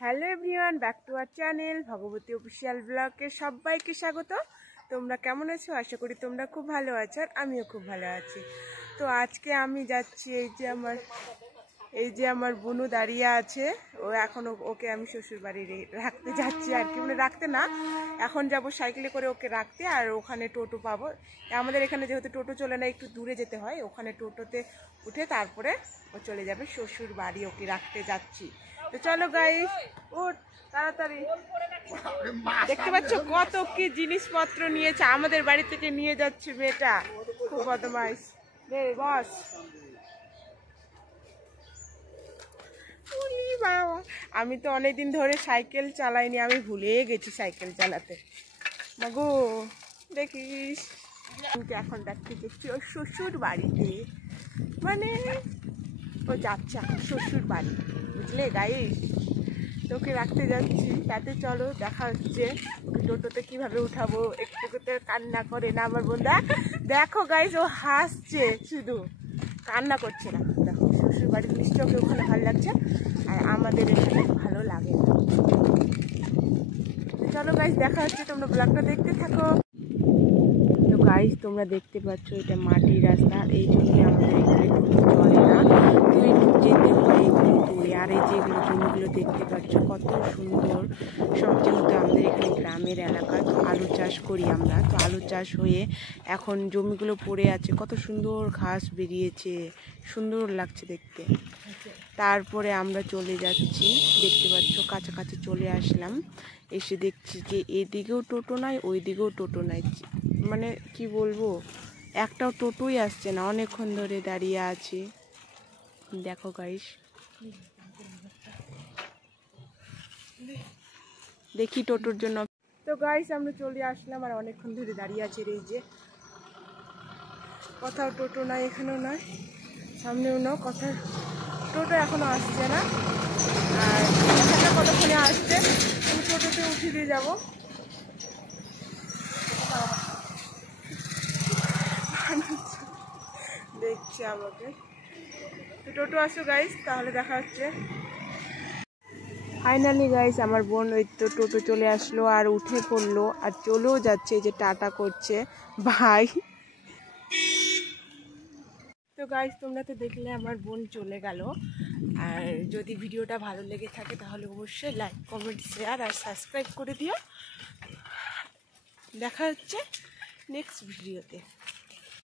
Hello everyone, back to our channel Bhagabati official ব্লগে সবাইকে স্বাগত। তোমরা কেমন আছো? আশা করি তোমরা খুব ভালো আছো, আর আমিও খুব ভালো আছি। তো আজকে আমি যাচ্ছি, এই যে আমার বোনু দাঁড়িয়ে আছে, ও এখন ওকে আমি শ্বশুর বাড়ি রাখতে যাচ্ছি আর কি, মানে রাখতে না, এখন যাব সাইকেলে করে ওকে রাখতে। আর ওখানে টোটো পাবো, আমাদের এখানে যেহেতু টোটো চলে না, একটু দূরে যেতে হয়, ওখানে টোটোতে উঠে তারপরে ও চলে যাবে শ্বশুর বাড়ি, ওকে রাখতে যাচ্ছি। তো চলো গাইস, উঠ তাড়াতাড়ি। দেখতে পাচ্ছ কত কি জিনিসপত্র নিয়েছে, আমাদের বাড়ি থেকে নিয়ে যাচ্ছে মেয়েটা, খুব বদমাইশ রে। বস, আমি তো অনেকদিন ধরে সাইকেল চালাইনি, আমি ভুলে গেছি সাইকেল চালাতে। মাগো দেখিস, এখন দেখছি ওর শ্বশুর বাড়িতে, মানে ও যাচ্ছে এখন শ্বশুর বাড়ি, বুঝলে গাইস। তোকে রাখতে যাচ্ছি, তাতে চলো দেখা হচ্ছে। ওকে টোটোতে কিভাবে উঠাবো, একটু কান্না করে না আমার বোনটা, দেখো গাইস, ও হাসছে, শুধু কান্না করছে না। দেখো শ্বশুর বাড়ির নিশ্চয় ওকে ওখানে ভালো লাগছে, আর আমাদের এখানে ভালো লাগে না। চলো গাইস, দেখা হচ্ছে, তোমরা ব্লগটা দেখতে থাকো। তো গাইস, তোমরা দেখতে পাচ্ছ এটা মাটির রাস্তা, এই জন্যই আমাদের এখানে চলে না, তো একটু যেতে হয় একটু দূরে। আর এই যেগুলো জমিগুলো দেখতে পাচ্ছ কত সুন্দর, সব যেহেতু আমাদের এখানে গ্রামের এলাকা, তো আলু চাষ করি আমরা, তো আলু চাষ হয়ে এখন জমিগুলো পড়ে আছে, কত সুন্দর ঘাস বেরিয়েছে, সুন্দর লাগছে দেখতে। তারপরে আমরা চলে যাচ্ছি, দেখতে পাচ্ছ কাছাকাছি চলে আসলাম, এসে দেখছি যে এদিকেও টোটো নাই, ওই দিকেও টোটো নাই, মানে কি বলবো, একটাও টোটোই আসছে না, অনেকক্ষণ ধরে দাঁড়িয়ে আছি। দেখো গাইস, দেখি টোটোর জন্য। তো গাইস, আমরা চলে আসলাম, আর অনেকক্ষণ ধরে দাঁড়িয়ে আছি। এই যে কোথাও টোটো নাই, এখানেও নয়, সামনেও না, কোথাও টোটো এখনো আসছে না। আর এখানে কতক্ষণে আসছে, আমি টোটোতে উঠিয়ে দিয়ে যাবো। দেখছি আমাকে, তো টোটো আসো গাইস, তাহলে দেখা হচ্ছে। ফাইনালি গাইস, আমার বোন ওই তো টোটো চলে আসলো, আর উঠে পড়লো, আর চলেও যাচ্ছে, যে টাটা করছে ভাই। তো গাইস, তোমরা তো দেখলে আমার বোন চলে গেল। আর যদি ভিডিওটা ভালো লেগে থাকে তাহলে অবশ্যই লাইক, কমেন্ট, শেয়ার আর সাবস্ক্রাইব করে দিও। দেখা হচ্ছে নেক্সট ভিডিওতে।